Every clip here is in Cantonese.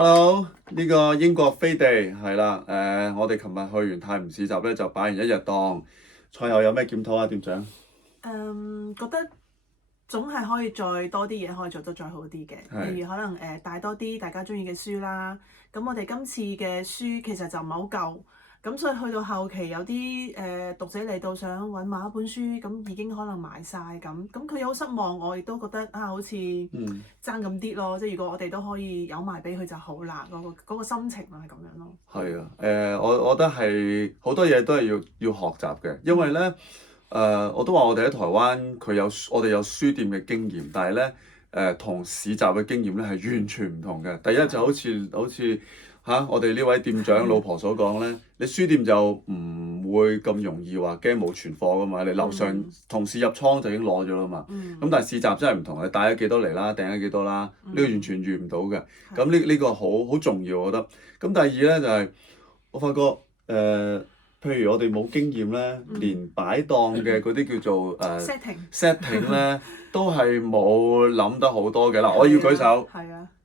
Hello，呢個英國飛地係啦，我哋琴日去完泰晤市集咧，就擺完一日檔。賽後有咩檢討啊，店長？覺得總係可以再多啲嘢可以做得再好啲嘅，係例如可能帶多啲大家中意嘅書啦。咁我哋今次嘅書其實就唔係好夠，咁所以去到後期有啲讀者嚟到想揾某一本書，咁已經可能賣晒咁，咁佢有好失望，我亦都覺得好似爭咁啲咯。即係如果我哋都可以有埋俾佢就好啦，嗰個心情係咁樣咯。係啊，我覺得係好多嘢都係要學習嘅，因為咧我都話我哋喺台灣我哋有書店嘅經驗，但係咧同市集嘅經驗咧係完全唔同嘅。第一就好似我哋呢位店長老婆所講咧，你書店就唔會咁容易話驚冇存貨噶嘛，你樓上同事入倉就已經攞咗啦嘛。咁但係市集真係唔同，你帶咗幾多嚟啦，訂咗幾多啦，呢個完全預唔到嘅。咁呢個好重要，我覺得。咁第二咧就係我發覺譬如我哋冇經驗咧，連擺檔嘅嗰啲叫做setting 咧，都係冇諗得好多嘅啦。我要舉手，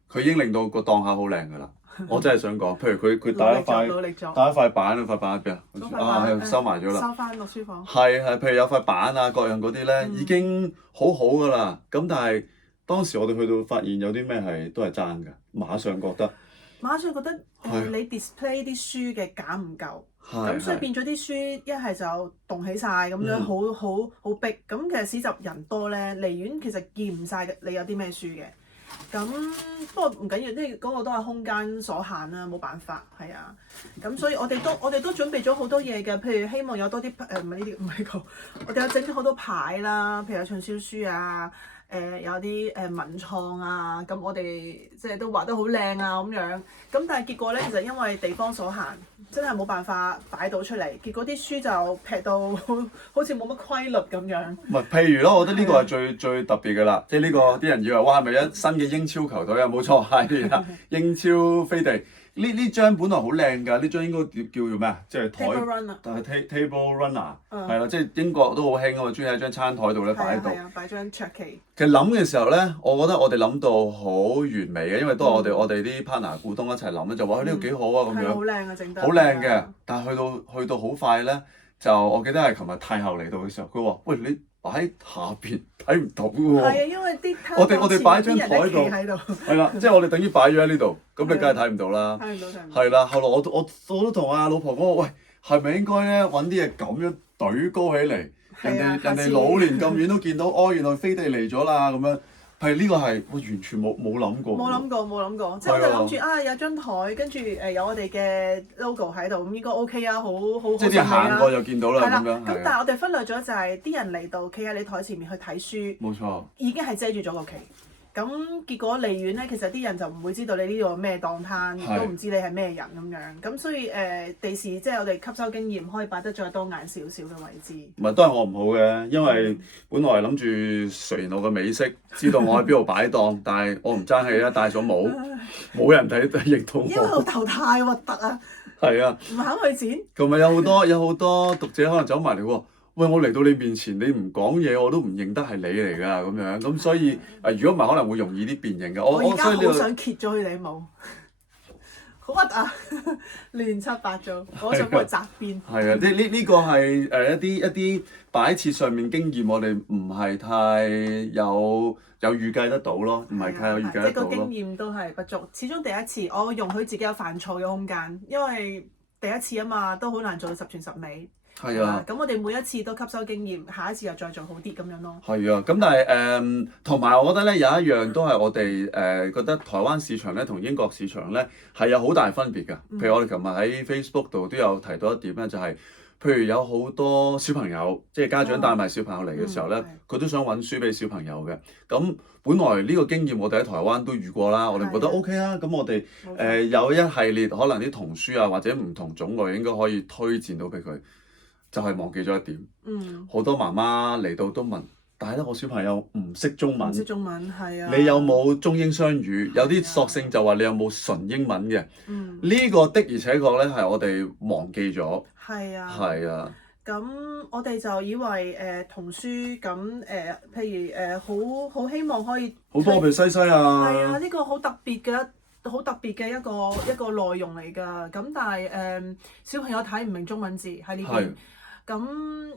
佢已經令到個檔口好靚噶啦。我真係想講，譬如佢帶一塊板，塊板喺邊啊？收埋咗啦。收翻落書房。係，譬如有塊板啊，各樣嗰啲咧，已經好好噶啦。咁但係當時我哋去到發現有啲咩都係爭嘅，馬上覺得你 display 啲書嘅架唔夠，咁所以變咗啲書一係就棟起晒咁樣，好逼。咁其實市集人多咧，離遠其實見唔晒你有啲咩書嘅。咁不過唔緊要，嗰個都係空間所限啦，冇辦法，係啊。咁所以我哋都準備咗好多嘢嘅，譬如希望有多啲唔係個，我哋有整咗好多牌啦，譬如有暢銷書啊，有啲文創啊，咁我哋即係都畫得好靚啊咁樣。咁但係結果咧，其實因為地方所限，真係冇辦法擺到出嚟。結果啲書就劈到好似冇乜規律咁樣。唔係，譬如咯，我覺得呢個係最特別嘅啦。即係呢個啲人以為哇係咪一新嘅英超球隊啊？冇錯，係啊，英超飛地。呢張本來好靚㗎，呢張應該叫做咩啊？即係台 table runner 係啦，即係英國都好興啊嘛，中意喺張餐台度咧擺喺度。擺張桌旗。其實諗嘅時候咧，我覺得我哋諗到好完美嘅，因為都係我哋啲 partner 股東一齊諗咧，就話呢個幾好啊咁樣。好靚啊，整得。好靚嘅，但係去到好快咧，就我記得係琴日太后嚟到嘅時候，佢話：喂，你擺喺下邊睇唔到喎。係啊，因為啲我哋擺張台度，係啦，即係我哋等於擺咗喺呢度，咁你梗係睇唔到啦。睇唔到。係啦，後來我都同阿老婆講話：喂，係咪應該咧揾啲嘢咁樣懟高起嚟？人哋老年咁遠都見到，哦，原來飛地嚟咗啦咁樣。係呢個係我完全冇諗過。冇諗過，即係我哋諗住有張台，跟住有我哋嘅 logo 喺度，咁應該 OK 啊，好即係啲人行過就見到啦咁樣。咁但係我哋忽略咗就係啲人嚟到企喺你台前面去睇書，冇錯，已經係遮住咗個旗。咁結果離遠咧，其實啲人就唔會知道你呢度咩檔攤，都唔知你係咩人咁樣。咁所以地市即係我哋吸收經驗，可以擺得再多眼少少嘅位置。唔係都係我唔好嘅，因為本來諗住垂涎嘅美色，知道我喺邊度擺檔，但係我唔爭氣啦，戴咗帽，冇人認到我。因為個頭太核突啊！係啊，唔肯去剪。同埋有好多讀者可能走埋嚟喎。喂，我嚟到你面前，你唔講嘢，我都唔認得係你嚟㗎咁樣。咁所以如果唔係，可能會容易啲辨認嘅。我而家好想揭咗佢哋帽，好核突啊！亂七八糟，我想佢側邊。係啊，呢個係一啲擺設上面經驗，我哋唔係太有預計得到咯，唔係太有預計得到咯。即係個經驗都係不足，始終第一次，我容許自己有犯錯嘅空間，因為第一次啊嘛，都好難做到十全十美。係啊，咁我哋每一次都吸收經驗，下一次又再做好啲咁樣咯。係啊，咁但係同埋我覺得咧有一樣都係我哋覺得台灣市場咧同英國市場咧係有好大分別㗎。譬如我哋琴日喺 Facebook 度都有提到一點咧，就係譬如有好多小朋友，即係家長帶埋小朋友嚟嘅時候咧，佢都想揾書俾小朋友嘅。咁本來呢個經驗我哋喺台灣都遇過啦，我哋覺得 OK 啊。咁我哋有一系列可能啲童書啊或者唔同種類應該可以推薦到俾佢。就係忘記咗一點，好多媽媽嚟到都問，但係咧我小朋友唔識中文，係啊，你有冇中英雙語？有啲索性就話你有冇純英文嘅？呢個的而且確咧係我哋忘記咗。係啊。係啊。咁我哋就以為童書咁譬如好希望可以好多譬如西西啊。係啊，呢個好特別嘅好特別嘅一個內容嚟㗎。咁但係小朋友睇唔明中文字喺呢邊，咁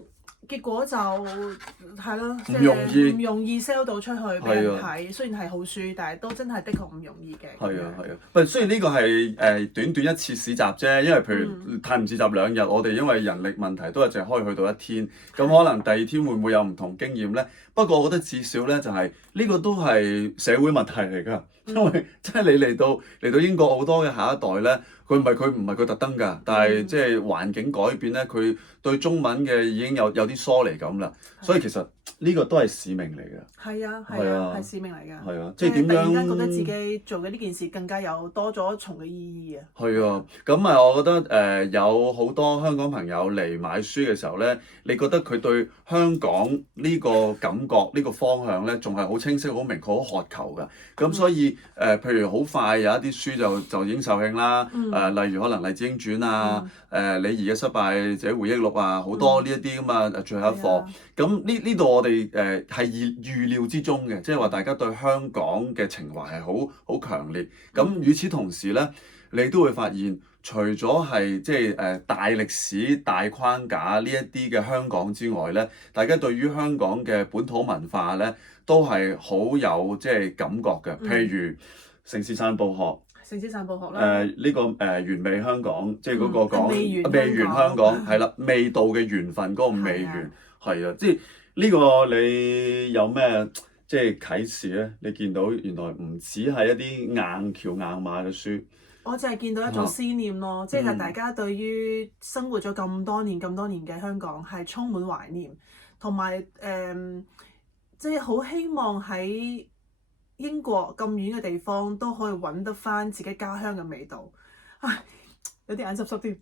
結果就係咯，即係唔容易 sell 到出去俾人睇。雖然係好書，但係都真係的確唔容易嘅。係啊係啊，不過雖然呢個係短短一次市集啫，因為譬如太湖市集2日，我哋因為人力問題都係淨係可以去到1天，咁可能第2天會唔會有唔同經驗咧？不過我覺得至少咧就係呢個都係社會問題嚟㗎，因為即係你嚟到英國好多嘅下一代咧。佢唔係佢特登㗎，但係即係環境改變咧，佢對中文嘅已經有啲疏離感啦。所以其實呢個都係使命嚟嘅。係啊係啊，係使命嚟㗎。係啊，即係點樣？突然間覺得自己做嘅呢件事更加有多咗一重嘅意義啊。係啊，咁啊，我覺得有好多香港朋友嚟買書嘅時候咧，你覺得佢對香港呢個感覺、呢個方向咧，仲係好清晰、好明確、好渴求㗎。咁所以譬如好快有一啲書就已經售罄啦。例如可能《勵志鷹傳》啊，李怡嘅失敗者回憶錄啊，好多呢一啲咁啊最後一課。咁呢度我哋係預料之中嘅，即係話大家對香港嘅情懷係好強烈。咁與此同時咧，你都會發現，除咗係即係大歷史大框架呢一啲嘅香港之外咧，大家對於香港嘅本土文化咧，都係好有即係感覺嘅。譬如城市散步學。城市散步學啦。呢個原味香港，即係嗰個講味緣香港，係啦，味道嘅緣分嗰個味緣，係啊，即係呢個你有咩即係啟示咧？你見到原來唔止係一啲硬橋硬馬嘅書，我淨係見到一種思念咯，即係大家對於生活咗咁多年嘅香港係充滿懷念，同埋即係好希望喺英國咁遠嘅地方都可以揾得返自己家鄉嘅味道，唉，有啲眼濕濕添。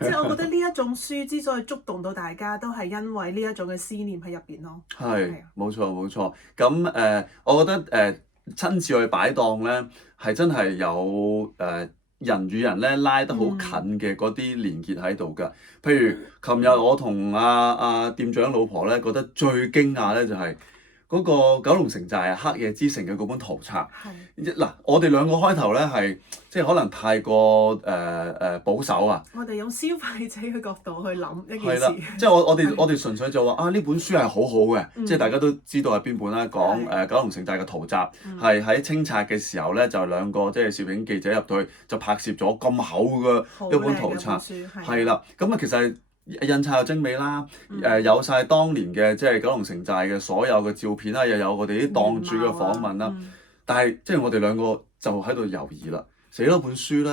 即係我覺得呢一種書之所以觸動到大家，都係因為呢一種嘅思念喺入邊咯。係，冇錯冇錯。咁我覺得親自去擺檔咧，係真係有人與人咧拉得好近嘅嗰啲連結喺度㗎。譬如琴日我同阿店長老婆咧覺得最驚訝咧就係嗰個九龍城寨黑夜之城嘅嗰本圖冊，嗱我哋兩個開頭咧係即係可能太過保守啊。我哋用消費者嘅角度去諗一件事。係啦，即係我哋純粹就話呢本書係好好嘅，即係大家都知道係邊本啦，講九龍城寨嘅圖集，係喺清拆嘅時候咧就兩個即係攝影記者入到去就拍攝咗咁厚嘅一本圖冊，係啦，咁啊其實係。印刷又精美啦，有晒當年嘅即係九龍城寨嘅所有嘅照片啦，又有我哋啲檔主嘅訪問啦。但係即係我哋兩個就喺度猶豫啦，寫多本書咧，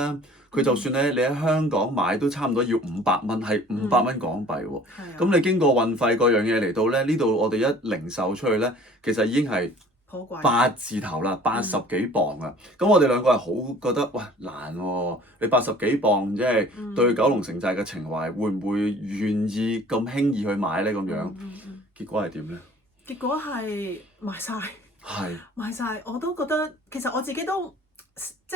佢就算咧你喺香港買都差唔多要500蚊，係500蚊港幣喎。咁你經過運費嗰樣嘢嚟到咧，呢度我哋一零售出去咧，其實已經係8字頭啦，80幾磅啊！咁我哋兩個係好覺得，喂難喎！你80幾磅，即係對九龍城寨嘅情懷，會唔會願意咁輕易去買咧？咁樣，結果係點咧？結果係賣晒，賣晒！我都覺得其實我自己都。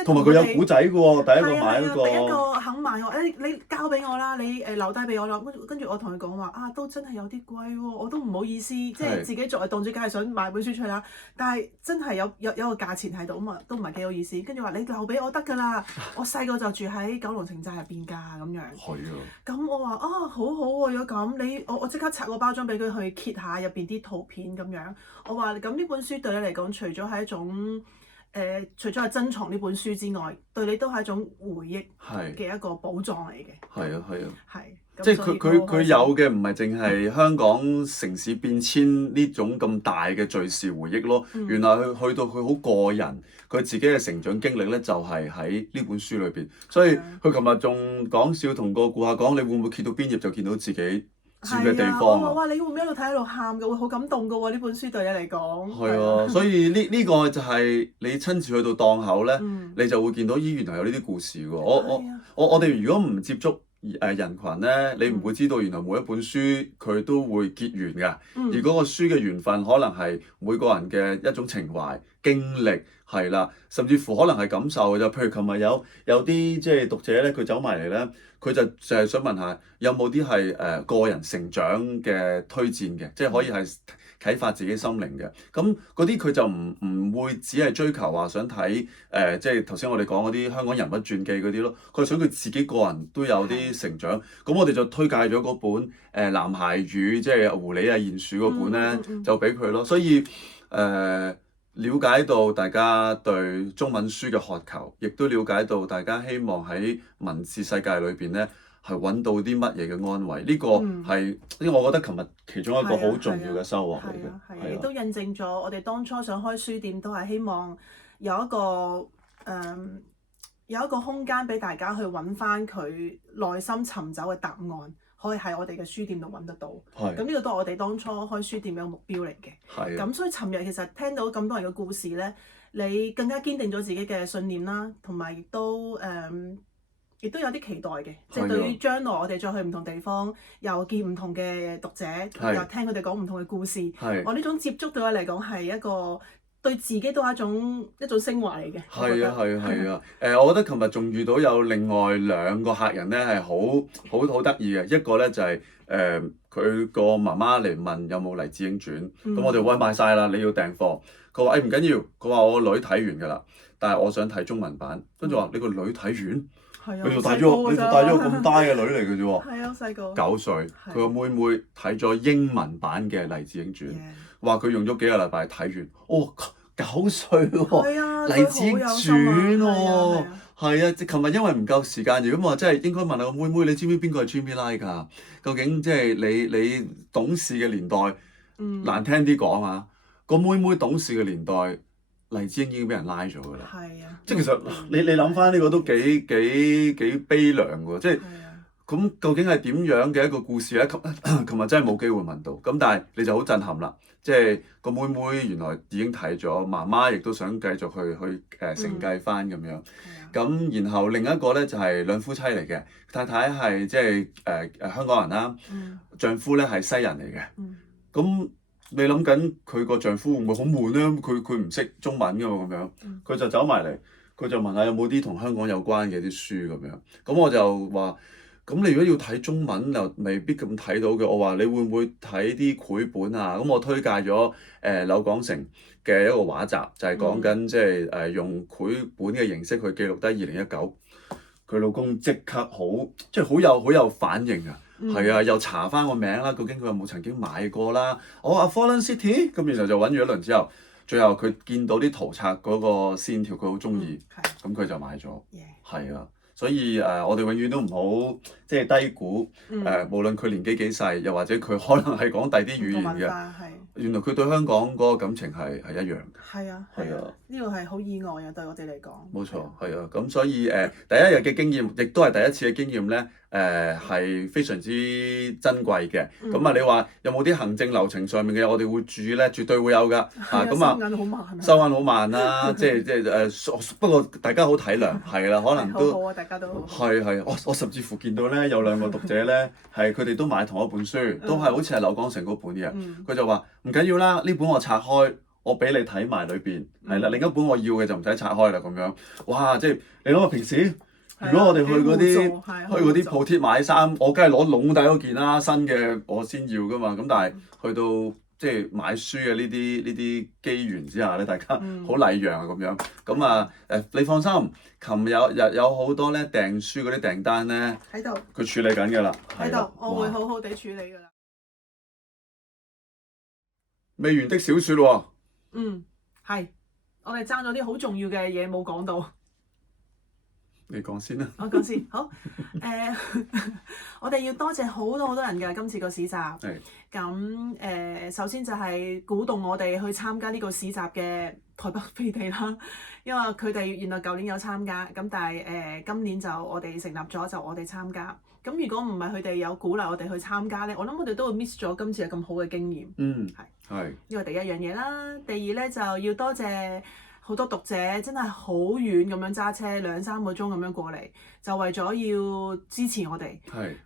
同埋佢有古仔嘅喎，第一個買嗰個。第一個肯買我，你交俾我啦，你留低俾我啦。跟住我同佢講話都真係有啲貴喎，我都唔好意思，即係自己作為檔主，梗係想買本書出去啦。但係真係有個價錢喺度啊嘛，都唔係幾好意思。跟住話你留俾我得㗎啦，我細個就住喺九龍城寨入邊㗎咁樣。係啊。咁我話好好喎，如果咁我即刻拆個包裝俾佢去揭下入邊啲圖片咁樣。我話咁呢本書對你嚟講，除咗係一種。除咗係珍藏呢本書之外，對你都係一種回憶嘅一個寶藏嚟嘅。係啊。係。即係佢有嘅唔係淨係香港城市變遷呢種咁大嘅敘事回憶咯。原來去到佢好個人，佢自己嘅成長經歷咧，就係喺呢本書裏邊。所以佢琴日仲講笑同個顧客講：你會唔會揭到邊頁就見到自己住嘅地方啊？哇！你會唔會一路睇一路喊㗎？會好感動㗎喎！呢本書對你嚟講。係啊，所以呢個就係你親自去到檔口咧，你就會見到原來有呢啲故事㗎。我哋如果唔接觸人群咧，你唔會知道原來每一本書佢都會結緣㗎。而嗰個書嘅緣分可能係每個人嘅一種情懷、經歷係啦，甚至乎可能係感受嘅啫。譬如琴日有啲即係讀者咧，佢走埋嚟咧。佢就係想問下有冇啲係個人成長嘅推薦嘅，即係可以係啟發自己心靈嘅。咁嗰啲佢就唔會只係追求話想睇即係頭先我哋講嗰啲香港人物傳記嗰啲咯，佢係想佢自己個人都有啲成長。咁我哋就推介咗嗰本《男孩與即係狐狸啊鼹鼠》嗰本咧，就俾佢咯。所以了解到大家對中文書嘅渴求，亦都了解到大家希望喺文字世界裏邊咧係揾到啲乜嘢嘅安慰。呢個係我覺得琴日其中一個好重要嘅收穫嚟嘅。係亦都印證咗我哋當初想開書店都係希望有一個有一個空間俾大家去揾翻佢內心尋找嘅答案，可以喺我哋嘅書店度揾得到。咁呢個都係我哋當初開書店嘅目標嚟嘅。咁所以尋日其實聽到咁多人嘅故事呢，你更加堅定咗自己嘅信念啦，同埋亦都有啲期待嘅，即係對於將來我哋再去唔同地方，又見唔同嘅讀者，又聽佢哋講唔同嘅故事。我呢種接觸對我嚟講係一個對自己都係一種昇華嚟嘅。係啊！我覺得琴日仲遇到有另外2個客人咧係好得意嘅，一個咧就係佢個媽媽嚟問有冇黎智英傳，咁我哋喂賣晒啦，你要訂貨。佢話唔緊要，佢話我個女睇完㗎啦，但係我想睇中文版。跟住話你個女睇完？你就帶咗咁大嘅女嚟嘅啫喎。係啊，細個。9歲，佢個妹妹睇咗英文版嘅黎智英傳，話佢用咗幾個禮拜睇完。哦，9歲喎，黎智英傳喎，係啊！琴日因為唔夠時間，如果我真係應該問下個妹妹，你知唔知邊個係 Jimmy Lai 㗎？究竟即係你懂事嘅年代，難聽啲講啊，個妹妹懂事嘅年代。黎智英已經俾人拉咗㗎啦，即係其實你諗翻呢個都幾悲涼喎，即係咁究竟係點樣嘅一個故事咧？琴日真係冇機會問到，咁但係你就好震撼啦，即係個妹妹原來已經睇咗，媽媽亦都想繼續去承繼翻咁樣，咁然後另一個咧就係兩夫妻嚟嘅，太太係即係香港人啦，丈夫咧係西人嚟嘅，咁。你諗緊佢個丈夫會唔會好悶咧？佢唔識中文㗎嘛咁樣，佢就走埋嚟，佢就問下有冇啲同香港有關嘅啲書咁樣。咁我就話：咁你如果要睇中文又未必咁睇到嘅。我話你會唔會睇啲繪本啊？咁我推介咗柳廣成嘅一個畫集，就係講緊即係用繪本嘅形式去記錄低2019。佢老公即刻即係好有反應啊！係啊，又查翻個名啦，究竟佢有冇曾經買過啦？Fallen City， 咁然後就揾咗一輪之後，最後佢見到啲圖冊嗰個線條，佢好中意，咁佢就買咗。係啊，所以我哋永遠都唔好即係低估無論佢年紀幾細，又或者佢可能係講第啲語言嘅，原來佢對香港嗰個感情係一樣嘅。係啊，呢個係好意外啊，對我哋嚟講。冇錯，係啊，咁所以第一日嘅經驗，亦都係第一次嘅經驗咧。係非常之珍貴嘅，咁你話有冇啲行政流程上面嘅嘢我哋會注意咧？絕對會有㗎，收銀好慢啦，即係不過大家好體諒，係啦，可能都大家都好。我甚至乎見到咧有2個讀者咧，係佢哋都買同一本書，都係好似係柳廣成嗰本嘅，佢就話唔緊要啦，呢本我拆開，我俾你睇埋裏邊，係啦，另一本我要嘅就唔使拆開啦咁樣，哇！即係你諗下平時。如果我哋去嗰啲鋪貼買衫，我梗係攞籠底嗰件啦，新嘅我先要㗎嘛。咁但係去到即係買書嘅呢啲機緣之下咧，大家好禮讓啊咁樣。咁啊你放心，琴日有好多咧訂書嗰啲訂單咧喺度，佢處理緊㗎啦。喺度，我會好好地處理㗎啦。未完的小説喎。係，我哋爭咗啲好重要嘅嘢冇講到。你講先啦。我講先，好。我哋要多謝好多人㗎，今次個市集。咁首先就係鼓動我哋去參加呢個市集嘅台北飛地啦，因為佢哋原來舊年有參加，咁但係今年就我哋成立咗，就我哋參加。咁如果唔係佢哋有鼓勵我哋去參加咧，我諗我哋都會 miss 咗今次咁好嘅經驗。係。呢個第一樣嘢啦，第二咧就要多謝。好多讀者真係好遠咁樣揸車2-3個鐘咁樣過嚟，就為咗要支持我哋。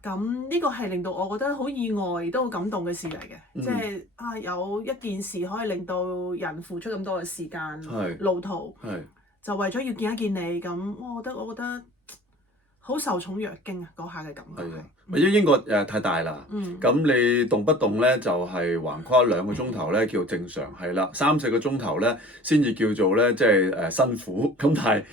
咁呢個係令到我覺得好意外，都好感動嘅事嚟嘅。即係有一件事可以令到人付出咁多嘅時間路途，就為咗要見一見你咁，我覺得好受寵若驚啊！嗰下嘅感覺係。因為英國太大啦，咁你動不動咧就係橫跨2個鐘頭咧叫正常，係啦，3-4個鐘頭咧先至叫做咧即係辛苦，咁但係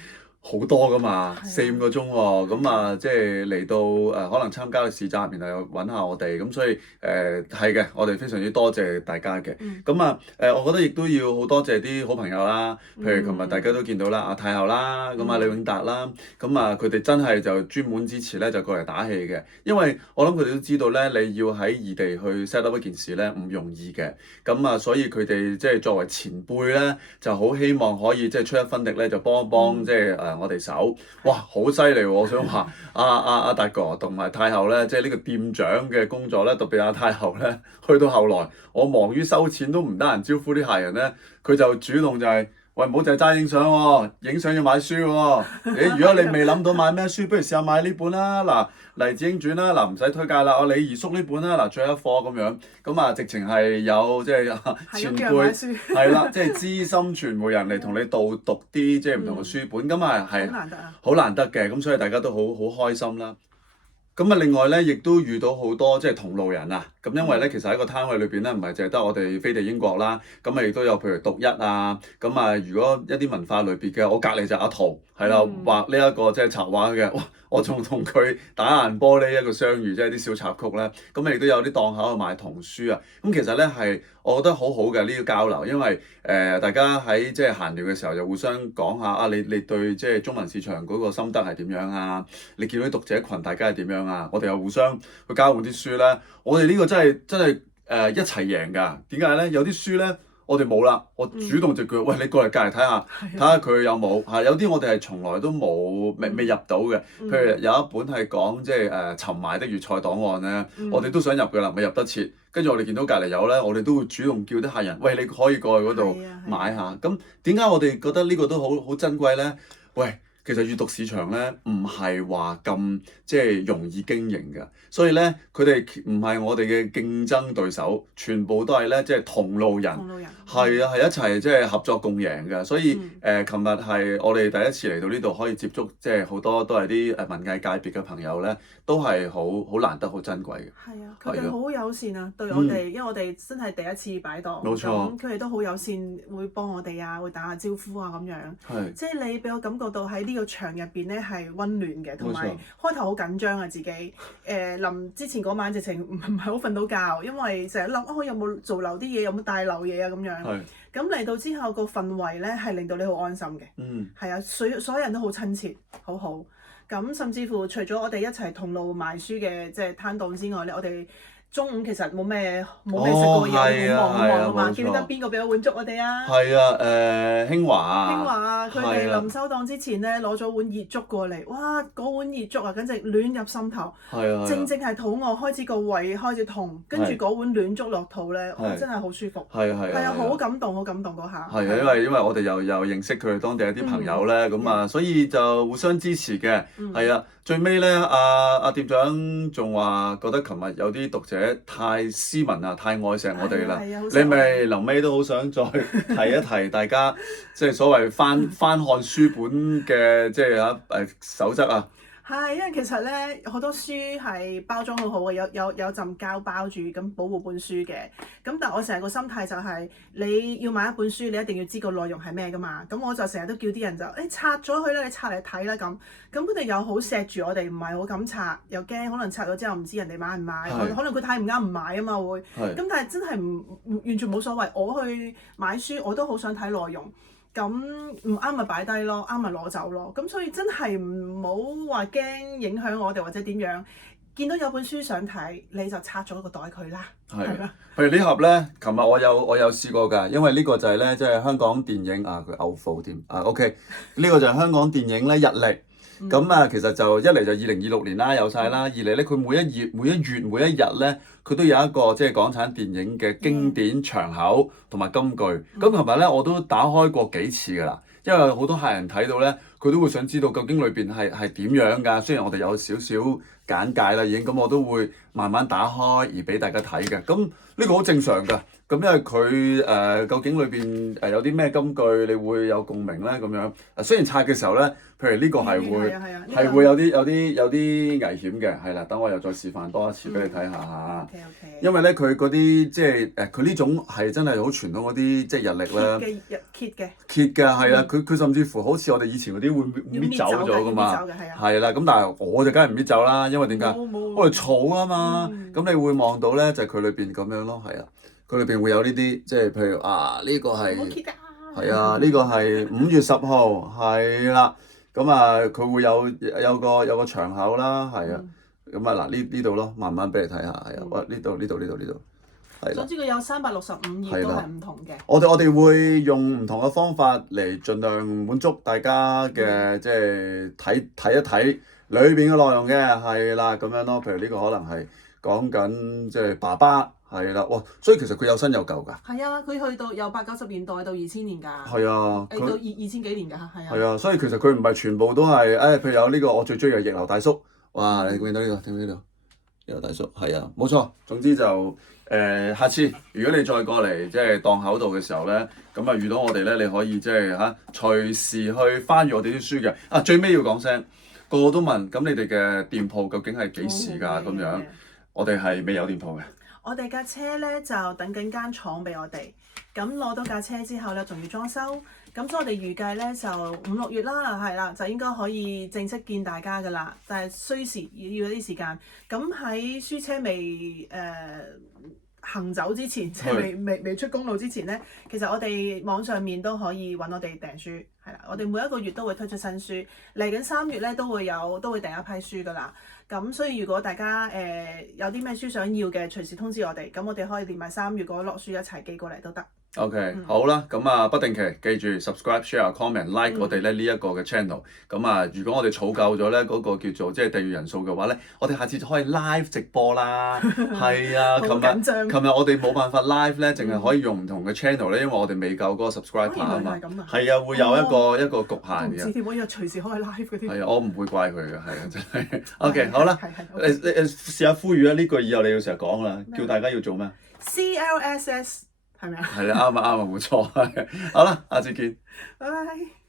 好多噶嘛，4-5個鐘喎，咁啊即係嚟到可能參加嘅市集，然後又揾下我哋，咁所以係嘅，我哋非常之多謝大家嘅。咁啊我覺得亦都要好多謝啲好朋友啦，譬如琴日大家都見到啦，阿太后啦，咁啊李永達啦，咁啊佢哋真係就專門支持咧，就過嚟打氣嘅，因為我諗佢哋都知道咧，你要喺異地去 set up 一件事咧唔容易嘅，咁啊所以佢哋即係作為前輩咧，就好希望可以即係出一分力咧，就幫一幫即係我哋手，哇好犀利喎！我想話阿達哥同埋太后咧，即係呢個店長嘅工作咧，特別阿太后咧，去到後來我忙於收錢都唔得閒招呼啲客人咧，佢就主動就係、喂，唔好淨係齋影相喎，影相要買書喎。如果你未諗到買咩書，不如試下買呢本啦。嗱，《黎智英傳》啦，嗱唔使推介啦，我李二叔呢本啦，嗱最後一課咁樣，咁啊直情係有即係前輩係啦，即係資深傳媒人嚟同你導讀啲即係唔同嘅書本，咁啊係好難得嘅，咁所以大家都好開心啦。咁啊，另外咧，亦都遇到好多即係同路人啊。咁因為咧，其實喺個攤位裏邊咧，唔係淨係得我哋飛地英國啦。咁啊，亦都有譬如獨一啊。咁啊，如果一啲文化類別嘅，我隔離就阿陶係啦，畫呢一個即係插畫嘅。哇！我仲同佢打爛玻璃一個相遇，即係啲小插曲咧。咁啊，亦都有啲檔口去賣童書啊。咁其實咧係我覺得好好嘅呢個交流，因為大家喺即係閒聊嘅時候就互相講下啊，你對即係中文市場嗰個心得係點樣啊？你見到啲讀者群大家係點樣啊？我哋又互相去交換啲書咧。我哋呢個真係一齊贏㗎。點解咧？有啲書咧我哋冇啦，我主動就叫喂，你過嚟隔離睇下佢有冇嚇。有啲我哋係從來都冇未入到嘅。譬如有一本係講即係沉埋的粵菜檔案咧，我哋都想入㗎啦，未入得切。跟住我哋見到隔離有咧，我哋都會主動叫啲客人，喂，你可以過去嗰度買下。咁點解我哋覺得呢個都好珍貴咧？喂，其實閱讀市場咧唔係話咁即係容易經營嘅，所以咧佢哋唔係我哋嘅競爭對手，全部都係咧即係同路人，係啊，係一齊即係合作共贏嘅。所以琴日係我哋第一次嚟到呢度可以接觸，即係好多都係啲文藝界別嘅朋友咧，都係好難得、好珍貴嘅。係啊，佢哋好友善啊，對我哋，因為我哋真係第一次擺檔，冇錯，咁佢哋都好友善，會幫我哋啊，會打下招呼啊咁樣。係，即係你俾我感覺到喺呢個場入邊咧係溫暖嘅，同埋開頭好緊張啊自己。臨之前嗰晚直情唔係好瞓到覺，因為成日諗有冇做漏啲嘢，有冇帶漏嘢啊咁樣。係。咁嚟到之後個氛圍咧係令到你好安心嘅。係啊，所有人都好親切，好好。咁甚至乎除咗我哋一齊同路賣書嘅即係攤檔之外咧，我哋中午其實冇咩食過嘢，好忙啊嘛，記得邊個俾咗碗粥我哋啊？係啊，興華啊，佢哋臨收檔之前咧攞咗碗熱粥過嚟，哇！嗰碗熱粥啊，簡直暖入心頭。正係肚餓，開始個胃開始痛，跟住嗰碗暖粥落肚咧，真係好舒服。係啊，好感動嗰下。係啊，因為我哋又認識佢哋當地一啲朋友咧，咁啊，所以就互相支持嘅。係啊，最尾咧，阿店長仲話覺得琴日有啲讀者太斯文啊，太愛錫我哋啦。你咪臨尾都好想再提一提大家，即係所謂翻看書本嘅即係守則啊。係，因為其實咧好多書係包裝好好嘅，有陣膠包住咁保護本書嘅。咁但係我成日個心態就係、是、你要買一本書，你一定要知個內容係咩㗎嘛。咁我就成日都叫啲人就拆咗佢啦，你拆嚟睇啦咁。咁佢哋又好錫住我哋，唔係好敢拆，又驚可能拆咗之後唔知人哋買唔買，可能佢睇唔啱唔買啊嘛會。咁但係真係完全冇所謂，我去買書我都好想睇內容。咁唔啱咪擺低咯，啱咪攞走咯。咁所以真係唔好話驚影響我哋或者點樣。見到有本書想睇，你就拆咗個袋佢啦。係啦。譬如呢盒咧，琴日我有試過㗎，因為呢個就係咧即係香港電影佢嘔貨添OK，呢個就係香港電影咧日曆。咁其實就一嚟就2026年啦，有晒啦。二嚟咧，佢每一月、每一日咧，佢都有一個即係港產電影嘅經典場口同埋金句。咁琴日咧，我都打開過幾次㗎啦，因為好多客人睇到咧，佢都會想知道究竟裏邊係點樣㗎。雖然我哋有少少簡介啦已經，咁我都會慢慢打開而俾大家睇嘅。咁呢個好正常㗎。咁因為佢究竟裏邊有啲咩金句你會有共鳴咧咁樣。雖然拆嘅時候咧，譬如呢個係會有啲危險嘅，係啦。等我又再示範多一次俾你睇下嚇。因為咧佢嗰啲即係佢呢種係真係好傳統嗰啲即係日曆咧。揭嘅係啊，佢甚至乎好似我哋以前嗰啲會搣走咗㗎嘛。係啦，咁但係我就梗係唔搣走啦，因為點解？我哋儲啊嘛。咁你會望到咧就係佢裏邊咁樣咯，係啊。佢裏邊會有呢啲，即係譬如呢個係啊，呢個係5月10號，係啦。咁佢會有個場口啦，係啊。咁嗱呢度咯，慢慢俾你睇下，係啊。喂，呢度，係啦。總之佢有365頁都係唔同嘅。我哋會用唔同嘅方法嚟盡量滿足大家嘅，即係睇一睇裏邊嘅內容嘅，係啦咁樣咯。譬如呢個可能係講緊即係爸爸。係啦，哇！所以其實佢有新有舊㗎。係啊，佢去到由80、90年代到2000年㗎。係啊，到2000幾年㗎，係啊。係啊，所以其實佢唔係全部都係，譬如有呢個我最中意嘅逆流大叔，哇！你見到呢個？聽唔聽到？逆流大叔係啊，冇錯。總之就下次如果你再過嚟即係檔口度嘅時候咧，咁遇到我哋咧，你可以即係隨時去翻閱我哋啲書嘅。最尾要講聲，個個都問，咁你哋嘅店鋪究竟係幾時㗎？咁樣，我哋係未有店鋪嘅。我哋架車咧就等緊間廠俾我哋，咁攞到架車之後咧，仲要裝修，咁所以我哋預計咧就5、6月啦，係啦，就應該可以正式見大家噶啦，但係需時要一啲時間。咁喺書車未行走之前，即係未出公路之前咧，其實我哋網上面都可以揾我哋訂書，係啦，我哋每一個月都會推出新書，嚟緊3月咧都會訂一批書噶啦。咁所以如果大家有啲咩書想要嘅，隨時通知我哋，咁我哋可以連埋3月嗰落書一齊寄過嚟都得。OK，好啦，咁不定期記住 subscribe、share、comment、like 我哋咧呢一個嘅 channel。咁如果我哋儲夠咗咧嗰個叫做即係訂閱人數嘅話咧，我哋下次就可以 live 直播啦。係啊，琴日我哋冇辦法 live 咧，淨係可以用唔同嘅 channel 咧，因為我哋未夠嗰個 subscriber 啊嘛。係啊，會有一個局限嘅。唔知點解隨時可以 live 嗰啲。係啊，我唔會怪佢嘅，係啊，真係。OK，好啦，你試下呼籲啊！呢句以後你要成日講啦，叫大家要做咩？CLSS。係咪啊？係啊，啱啊，冇錯。好啦，下次見。拜拜。